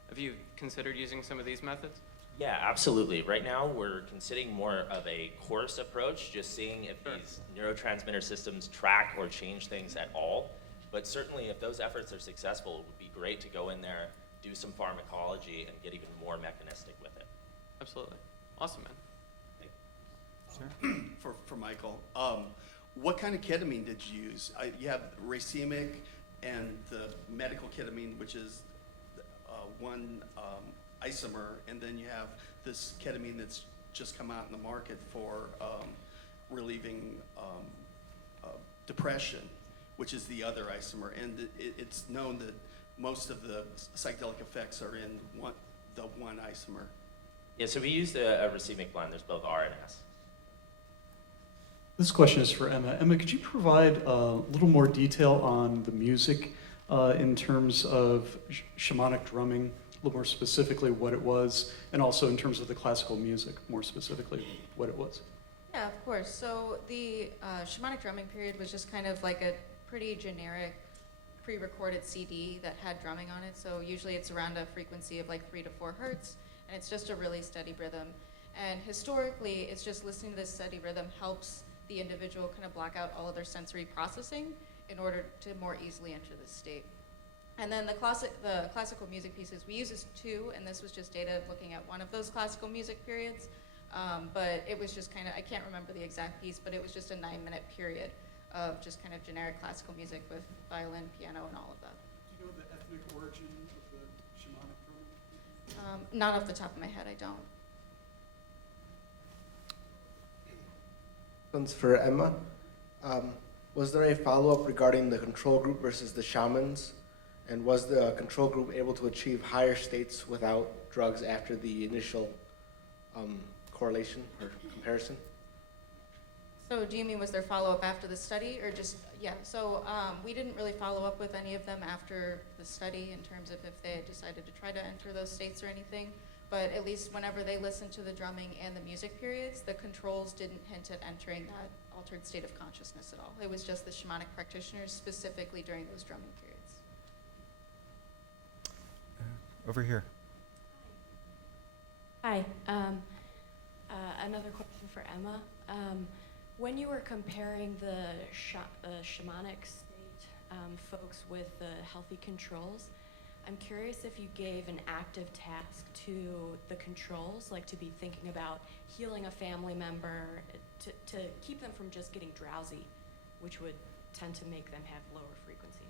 Have you considered using some of these methods? Yeah, absolutely. Right now, we're considering more of a course approach, just seeing if these neurotransmitter systems track or change things at all. But certainly, if those efforts are successful, it would be great to go in there, do some pharmacology, and get even more mechanistic with it. Absolutely. Awesome, man. For Michael, what kind of ketamine did you use? You have racemic and the medical ketamine, which is one isomer, and then you have this ketamine that's just come out in the market for relieving depression, which is the other isomer. And it's known that most of the psychedelic effects are in the one isomer. Yeah, so we used a racemic blend. There's both R and S. This question is for Emma. Emma, could you provide a little more detail on the music in terms of shamanic drumming, a little more specifically what it was, and also in terms of the classical music, more specifically what it was? Yeah, of course. So the shamanic drumming period was just kind of like a pretty generic pre-recorded CD that had drumming on it. So usually it's around a frequency of like 3 to 4 hertz, and it's just a really steady rhythm. And historically, it's just listening to this steady rhythm helps the individual kind of block out all of their sensory processing in order to more easily enter this state. And then the classical music pieces, we use this too, and this was just data looking at one of those classical music periods. But it was just kind of, I can't remember the exact piece, but it was just a 9-minute period of just kind of generic classical music with violin, piano, and all of that. Do you know the ethnic origin of the shamanic drumming? Not off the top of my head, I don't. For Emma, was there a follow-up regarding the control group versus the shamans? And was the control group able to achieve higher states without drugs after the initial correlation or comparison? So do you mean was there follow-up after the study or just, yeah, so we didn't really follow up with any of them after the study in terms of if they had decided to try to enter those states or anything. But at least whenever they listened to the drumming and the music periods, the controls didn't hint at entering that altered state of consciousness at all. It was just the shamanic practitioners specifically during those drumming periods. Over here. Hi. Another question for Emma. When you were comparing the shamanic state folks with the healthy controls, I'm curious if you gave an active task to the controls, like to be thinking about healing a family member, to keep them from just getting drowsy, which would tend to make them have lower frequencies.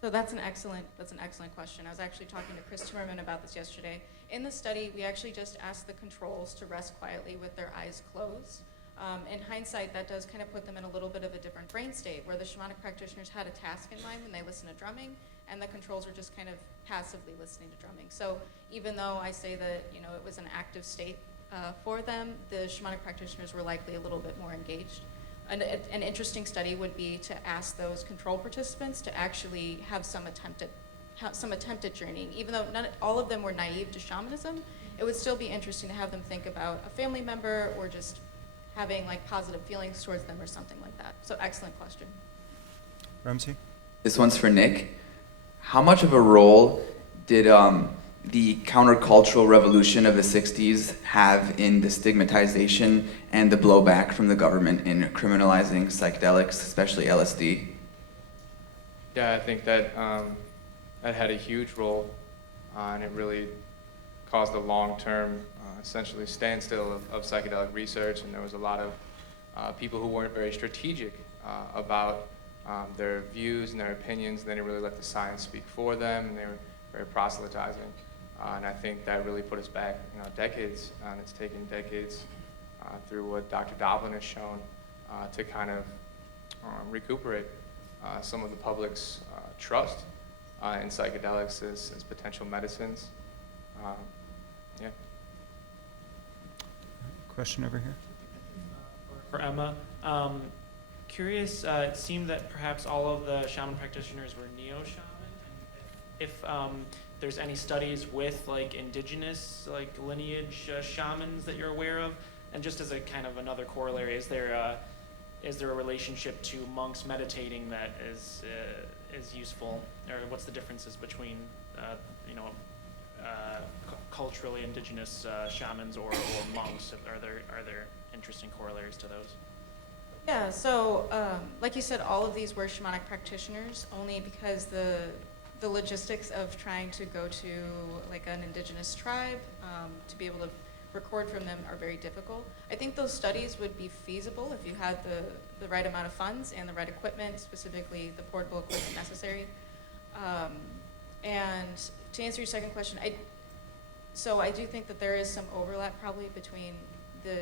So that's an excellent question. I was actually talking to Chris Timmerman about this yesterday. In the study, we actually just asked the controls to rest quietly with their eyes closed. In hindsight, that does kind of put them in a little bit of a different brain state, where the shamanic practitioners had a task in mind when they listen to drumming, and the controls are just kind of passively listening to drumming. So even though I say that it was an active state for them, the shamanic practitioners were likely a little bit more engaged. An interesting study would be to ask those control participants to actually have some attempt at some attempt at journeying. Even though all of them were naive to shamanism, it would still be interesting to have them think about a family member or just having like positive feelings towards them or something like that. So excellent question. Ramsey? This one's for Nick. How much of a role did the countercultural revolution of the 60s have in the stigmatization and the blowback from the government in criminalizing psychedelics, especially LSD? Yeah, I think that that had a huge role, and it really caused a long-term, essentially standstill of psychedelic research, and there was a lot of people who weren't very strategic about their views and their opinions, and they didn't really let the science speak for them, and they were very proselytizing. And I think that really put us back, decades, and it's taken decades through what Dr. Doblin has shown to kind of recuperate some of the public's trust in psychedelics as potential medicines. Yeah. Question over here. For Emma. Curious, it seemed that perhaps all of the shaman practitioners were neo-shaman. If there's any studies with like indigenous lineage shamans that you're aware of, and just as a kind of another corollary, is there a relationship to monks meditating that is useful, or what's the differences between culturally indigenous shamans or monks? Are there interesting corollaries to those? Yeah, so like you said, all of these were shamanic practitioners, only because the logistics of trying to go to like an indigenous tribe to be able to record from them are very difficult. I think those studies would be feasible if you had the right amount of funds and the right equipment, specifically the portable equipment necessary. And to answer your second question, I do think that there is some overlap probably between the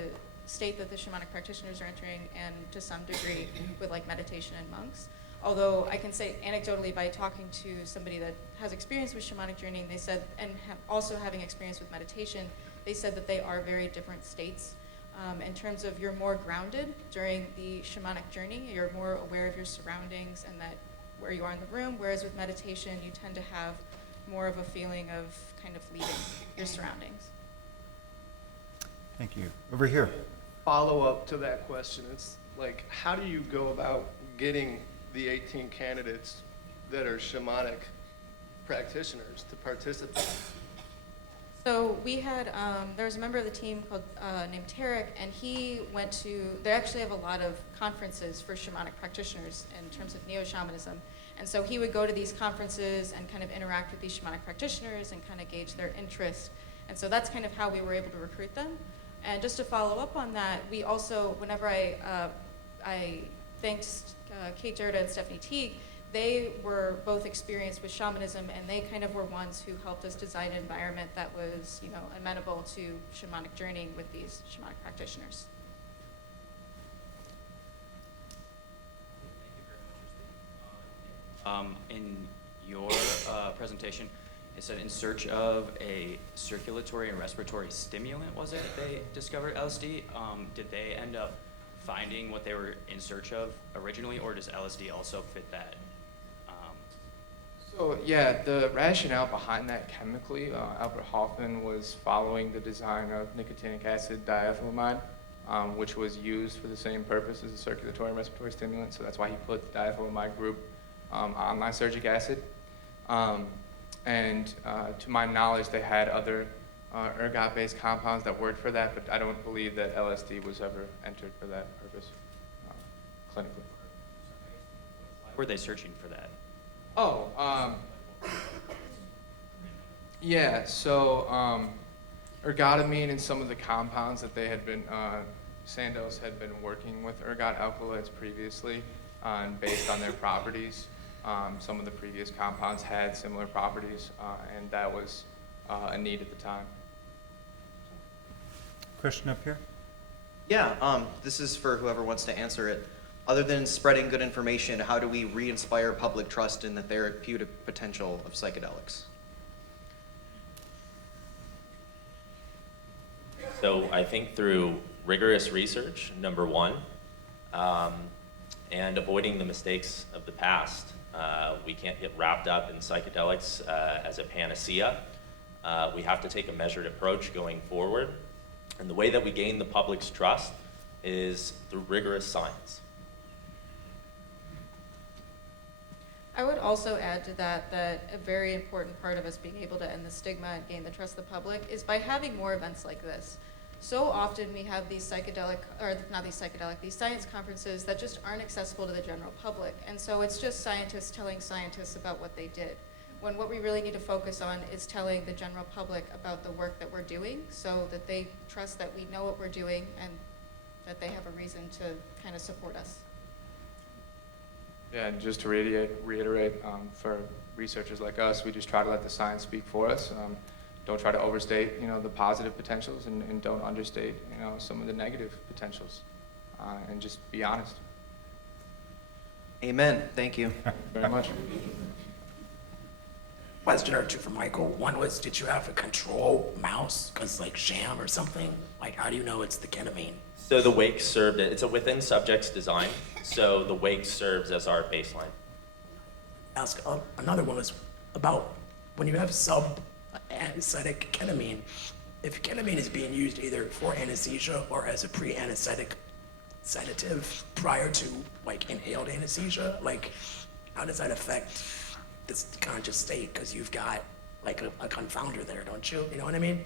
state that the shamanic practitioners are entering and to some degree with like meditation and monks. Although I can say anecdotally by talking to somebody that has experience with shamanic journeying, they said, and also having experience with meditation, they said that they are very different states. In terms of you're more grounded during the shamanic journey, you're more aware of your surroundings and that where you are in the room, whereas with meditation, you tend to have more of a feeling of kind of leaving your surroundings. Thank you. Over here. Follow up to that question, it's like, how do you go about getting the 18 candidates that are shamanic practitioners to participate? So we had, there was a member of the team called, named Tarek, and he went to, they actually have a lot of conferences for shamanic practitioners in terms of neo-shamanism. And so he would go to these conferences and kind of interact with these shamanic practitioners and kind of gauge their interest. And so that's kind of how we were able to recruit them. And just to follow up on that, we also, whenever I thanked Kate Durda and Stephanie Teague, they were both experienced with shamanism, and they kind of were ones who helped us design an environment that was, amenable to shamanic journeying with these shamanic practitioners. In your presentation, it said in search of a circulatory and respiratory stimulant, was it, they discovered LSD? Did they end up finding what they were in search of originally, or does LSD also fit that? So yeah, the rationale behind that chemically, Albert Hoffman was following the design of nicotinic acid diethylamide, which was used for the same purpose as a circulatory and respiratory stimulant, so that's why he put the diethylamide group on lysergic acid. And to my knowledge, they had other ergot-based compounds that worked for that, but I don't believe that LSD was ever entered for that purpose clinically. Why were they searching for that? Yeah, so ergotamine and some of the compounds that they had been, Sandoz had been working with ergot alkaloids previously, and based on their properties. Some of the previous compounds had similar properties, and that was a need at the time. Question up here. Yeah, this is for whoever wants to answer it. Other than spreading good information, how do we re-inspire public trust in the therapeutic potential of psychedelics? So I think through rigorous research, number one, and avoiding the mistakes of the past. We can't get wrapped up in psychedelics as a panacea. We have to take a measured approach going forward. And the way that we gain the public's trust is through rigorous science. I would also add to that that a very important part of us being able to end the stigma and gain the trust of the public is by having more events like this. So often we have these these science conferences that just aren't accessible to the general public. And so it's just scientists telling scientists about what they did. When what we really need to focus on is telling the general public about the work that we're doing so that they trust that we know what we're doing and that they have a reason to kind of support us. Yeah, and just to reiterate, for researchers like us, we just try to let the science speak for us. Don't try to overstate, the positive potentials, and don't understate, some of the negative potentials, and just be honest. Amen. Thank you. Very much. Question or two for Michael. One was, did you have a control mouse? Because like sham or something? Like, how do you know it's the ketamine? So the wake served, it's a within subjects design, so the wake serves as our baseline. Ask another one was about when you have sub-anesthetic ketamine, if ketamine is being used either for anesthesia or as a pre-anesthetic sedative prior to like inhaled anesthesia, like how does that affect this conscious state? Because you've got like a confounder there, don't you? You know what I mean?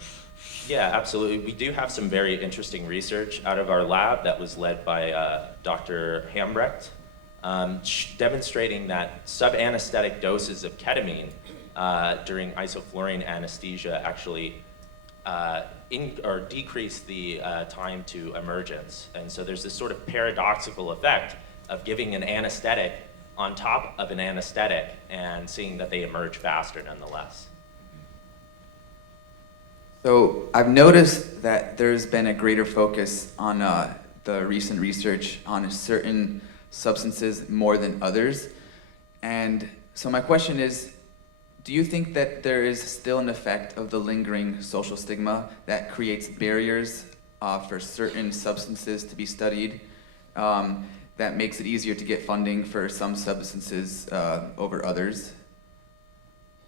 Yeah, absolutely. We do have some very interesting research out of our lab that was led by Dr. Hambrecht, demonstrating that sub-anesthetic doses of ketamine during isoflurane anesthesia actually decrease the time to emergence. And so there's this sort of paradoxical effect of giving an anesthetic on top of an anesthetic and seeing that they emerge faster nonetheless. So I've noticed that there's been a greater focus on the recent research on certain substances more than others. And so my question is, do you think that there is still an effect of the lingering social stigma that creates barriers for certain substances to be studied, that makes it easier to get funding for some substances over others?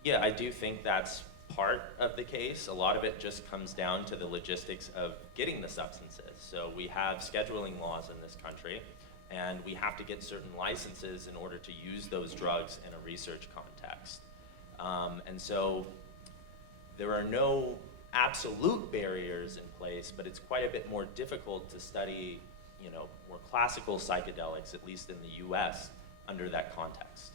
Yeah, I do think that's part of the case. A lot of it just comes down to the logistics of getting the substances. So we have scheduling laws in this country, and we have to get certain licenses in order to use those drugs in a research context. And so there are no absolute barriers in place, but it's quite a bit more difficult to study, more classical psychedelics, at least in the US, under that context.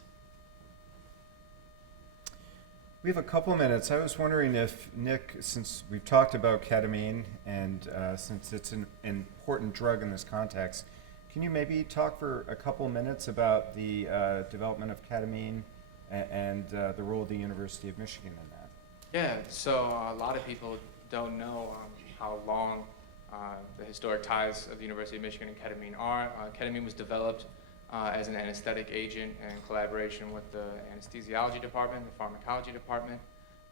We have a couple minutes. I was wondering if, Nick, since we've talked about ketamine and since it's an important drug in this context, can you maybe talk for a couple minutes about the development of ketamine and the role of the University of Michigan in that? Yeah, so a lot of people don't know how long the historic ties of the University of Michigan and ketamine are. Ketamine was developed as an anesthetic agent in collaboration with the anesthesiology department, the pharmacology department.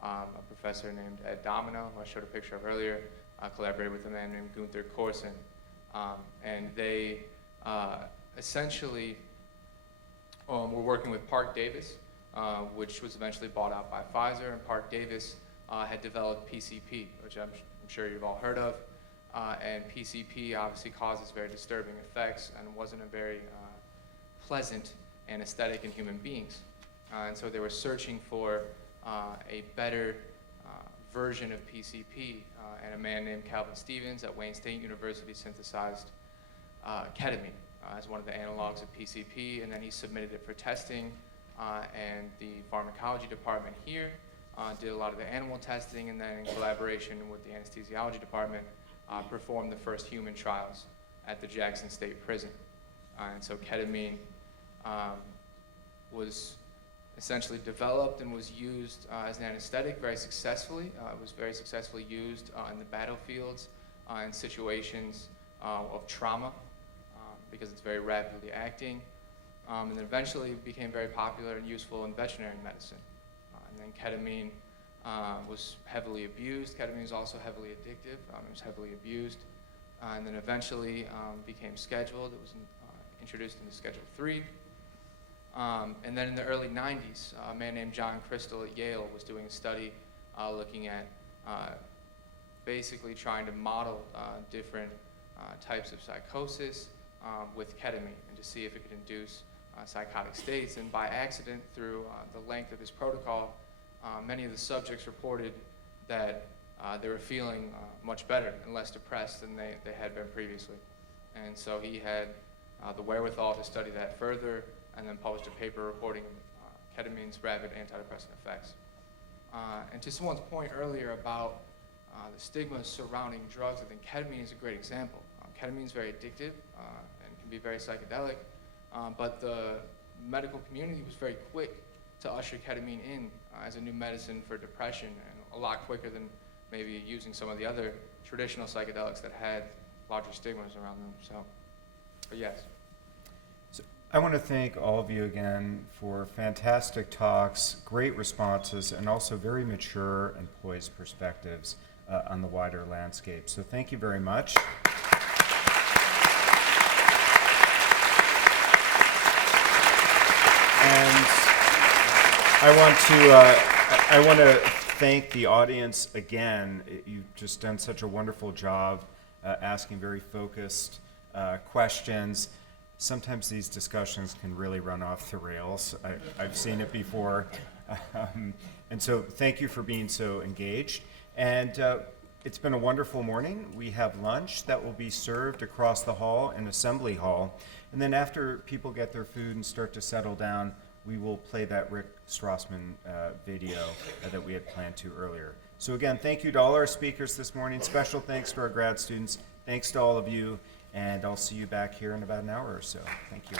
A professor named Ed Domino, who I showed a picture of earlier, collaborated with a man named Gunther Korsen. And they essentially were working with Park Davis, which was eventually bought out by Pfizer, and Park Davis had developed PCP, which I'm sure you've all heard of. And PCP obviously causes very disturbing effects and wasn't a very pleasant anesthetic in human beings. And so they were searching for a better version of PCP, and a man named Calvin Stevens at Wayne State University synthesized ketamine as one of the analogs of PCP, and then he submitted it for testing, and the pharmacology department here did a lot of the animal testing, and then in collaboration with the anesthesiology department, performed the first human trials at the Jackson State Prison. And so ketamine was essentially developed and was used as an anesthetic very successfully. It was very successfully used in the battlefields, in situations of trauma, because it's very rapidly acting. And then eventually it became very popular and useful in veterinary medicine. And then ketamine was heavily abused. Ketamine is also heavily addictive. It was heavily abused. And then eventually became scheduled. It was introduced into Schedule 3. And then in the early 90s, a man named John Crystal at Yale was doing a study looking at basically trying to model different types of psychosis with ketamine and to see if it could induce psychotic states. And by accident, through the length of his protocol, many of the subjects reported that they were feeling much better and less depressed than they had been previously. And so he had the wherewithal to study that further and then published a paper reporting ketamine's rapid antidepressant effects. And to someone's point earlier about the stigma surrounding drugs, I think ketamine is a great example. Ketamine is very addictive and can be very psychedelic, but the medical community was very quick to usher ketamine in as a new medicine for depression, and a lot quicker than maybe using some of the other traditional psychedelics that had larger stigmas around them. So, but yes. So I want to thank all of you again for fantastic talks, great responses, and also very mature and poised perspectives on the wider landscape. So thank you very much. And I want to thank the audience again. You've just done such a wonderful job asking very focused questions. Sometimes these discussions can really run off the rails. I've seen it before. And so thank you for being so engaged. And it's been a wonderful morning. We have lunch that will be served across the hall in Assembly Hall. And then after people get their food and start to settle down, we will play that Rick Strassman video that we had planned to earlier. So again, thank you to all our speakers this morning. Special thanks to our grad students. Thanks to all of you. And I'll see you back here in about an hour or so. Thank you.